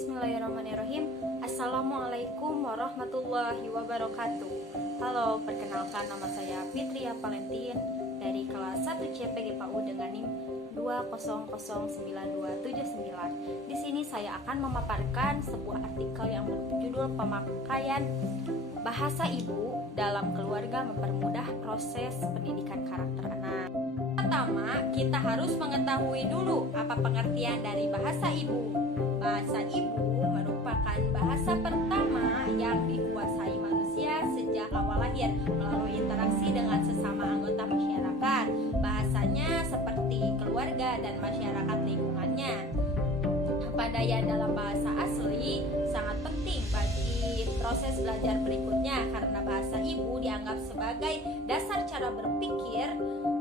Bismillahirrahmanirrahim. Assalamualaikum warahmatullahi wabarakatuh. Halo, perkenalkan nama saya Fitria Valentin dari kelas 1 CPG PAU dengan NIM 2009279. Di sini saya akan memaparkan sebuah artikel yang berjudul Pemakaian Bahasa Ibu dalam Keluarga Mempermudah Proses Pendidikan Karakter Anak. Pertama, kita harus mengetahui dulu apa pengertian dari bahasa ibu. Bahasa ibu merupakan bahasa pertama yang dikuasai manusia sejak awal lahir melalui interaksi dengan sesama anggota masyarakat. Bahasanya seperti keluarga dan masyarakat lingkungannya. Kepandaian dalam bahasa asli sangat penting bagi proses belajar berikutnya karena bahasa ibu dianggap sebagai dasar cara berpikir.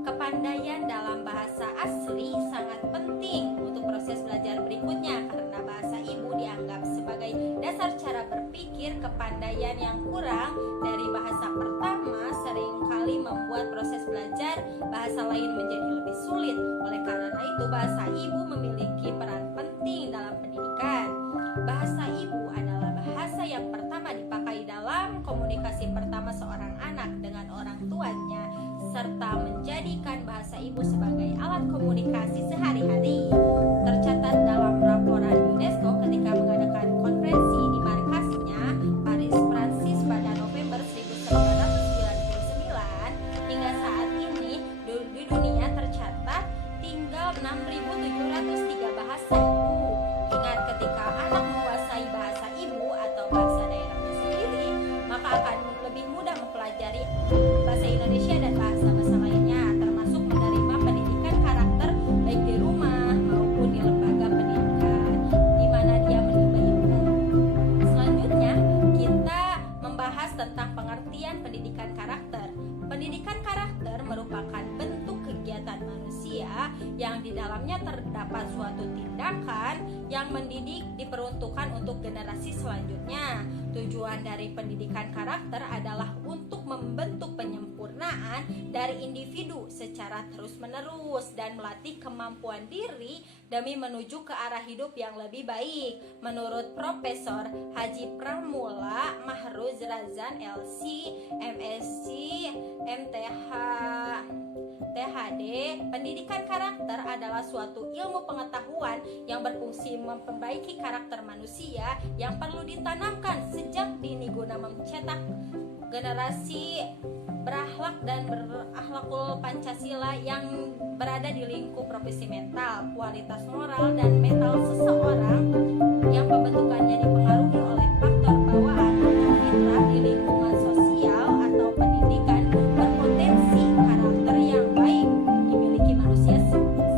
Kepandaian dalam bahasa asli sangat penting untuk proses belajar berikutnya karena bahasa ibu dianggap sebagai dasar cara berpikir. Kepandaian yang kurang dari bahasa pertama seringkali membuat proses belajar bahasa lain menjadi lebih sulit. Oleh karena itu, bahasa ibu memiliki peran penting dalam pendidikan. Bahasa ibu adalah bahasa yang pertama dipakai dalam komunikasi pertama seorang anak dengan orang tuanya, serta menjadikan bahasa ibu sebagai alat komunikasi sehari-hari. Tercatat dalam laporan UNESCO ketika mengadakan konferensi di markasnya Paris, Prancis pada November 1999, hingga saat ini di dunia tercatat tinggal 6.703 bahasa ibu. Ingat, ketika anak menguasai bahasa ibu atau bahasa daerahnya sendiri, maka akan lebih mudah mempelajari bahasa Indonesia dan bahasa-bahasa lainnya, termasuk menerima pendidikan karakter baik di rumah maupun di lembaga pendidikan di mana dia menimba ilmu. Selanjutnya, kita membahas tentang pengertian pendidikan karakter. Pendidikan karakter merupakan bentuk kegiatan manusia yang di dalamnya terdapat suatu tindakan yang mendidik diperuntukkan untuk generasi selanjutnya. Tujuan dari pendidikan karakter adalah untuk membentuk penyempurnaan dari individu secara terus-menerus dan melatih kemampuan diri demi menuju ke arah hidup yang lebih baik. Menurut Profesor Haji Pramula Mahruz Razan LC, MSc, MTh, THD, pendidikan karakter adalah suatu ilmu pengetahuan yang berfungsi memperbaiki karakter manusia yang perlu ditanamkan sejak dini guna mencetak generasi berakhlak dan berakhlakul Pancasila yang berada di lingkup profesi mental, kualitas moral dan mental seseorang yang pembentukannya dipengaruhi oleh faktor bawaan atau fitrah di lingkungan sosial atau pendidikan berpotensi karakter yang baik dimiliki manusia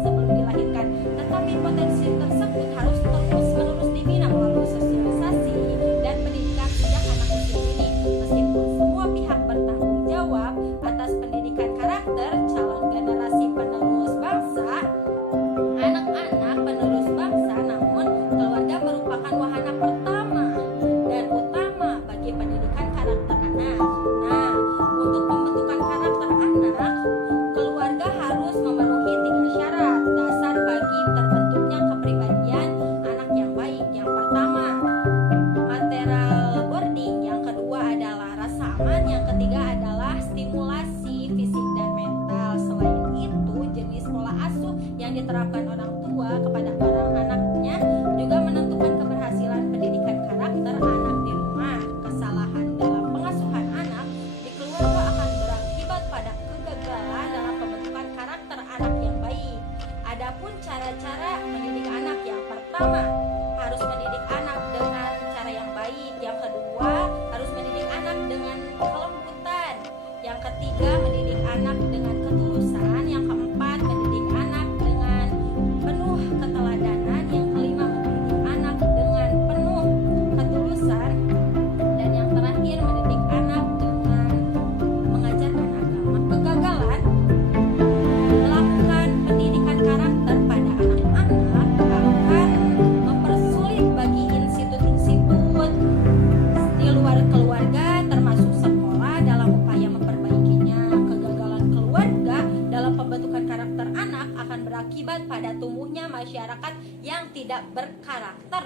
sebelum dilahirkan. Tetapi potensi tersebut harus terus-menerus dibina melalui sosialisasi dan pendidikan sejak anak usia dini. Meskipun semua pihak bertanggung jawab atas pendidikan karakter, calon generasi penerus bangsa, anak-anak penerus bangsa, namun keluarga merupakan wahana pertama dan utama bagi pendidikan karakter anak. Nah, untuk pembentukan karakter anak, keluarga harus memenuhi 3 syarat dasar bagi terbentuknya kepribadian anak yang baik. Yang pertama, material boarding. Yang kedua adalah rasa aman. Yang ketiga adalah stimulasi fisik dan mental. Selain itu, jenis pola asuh yang diterapkan orang tua kepada orang anaknya juga menentukan keberhasilan pendidikan karakter anak di rumah. Kesalahan dalam pengasuhan anak di keluarga akan berakibat pada kegagalan dalam pembentukan karakter anak yang baik. Adapun cara-cara mendidik anak, yang pertama harus mendidik anak dengan cara yang baik. Yang kedua harus mendidik anak dengan kelembutan. Yang ketiga mendidik anak dengan ketulusan. Yang keempat mendidik anak dengan penuh keteladanan. Yang kelima mendidik anak dengan penuh ketulusan. Dan yang terakhir mendidik anak dengan mengajarkan agama. Kegagalan melakukan pendidikan karakter pada anak-anak akan mempersulit bagi institut-institut di luar keluarga termasuk sekolah dalam upaya memperbaikinya. Kegagalan keluarga dalam pembentukan karakter anak akan berakibat pada tumbuhnya masyarakat yang tidak berkarakter.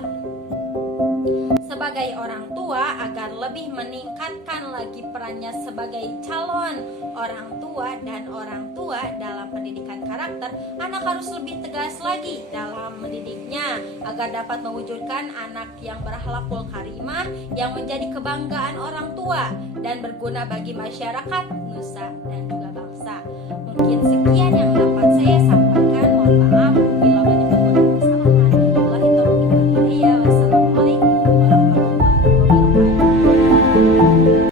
Sebagai orang tua, agar lebih meningkatkan lagi perannya sebagai calon orang tua dan orang tua dalam pendidikan karakter, anak harus lebih tegas lagi dalam mendidiknya agar dapat mewujudkan anak yang berakhlakul karimah yang menjadi kebanggaan orang tua dan berguna bagi masyarakat, nusa, dan juga bangsa. Mungkin sekian yang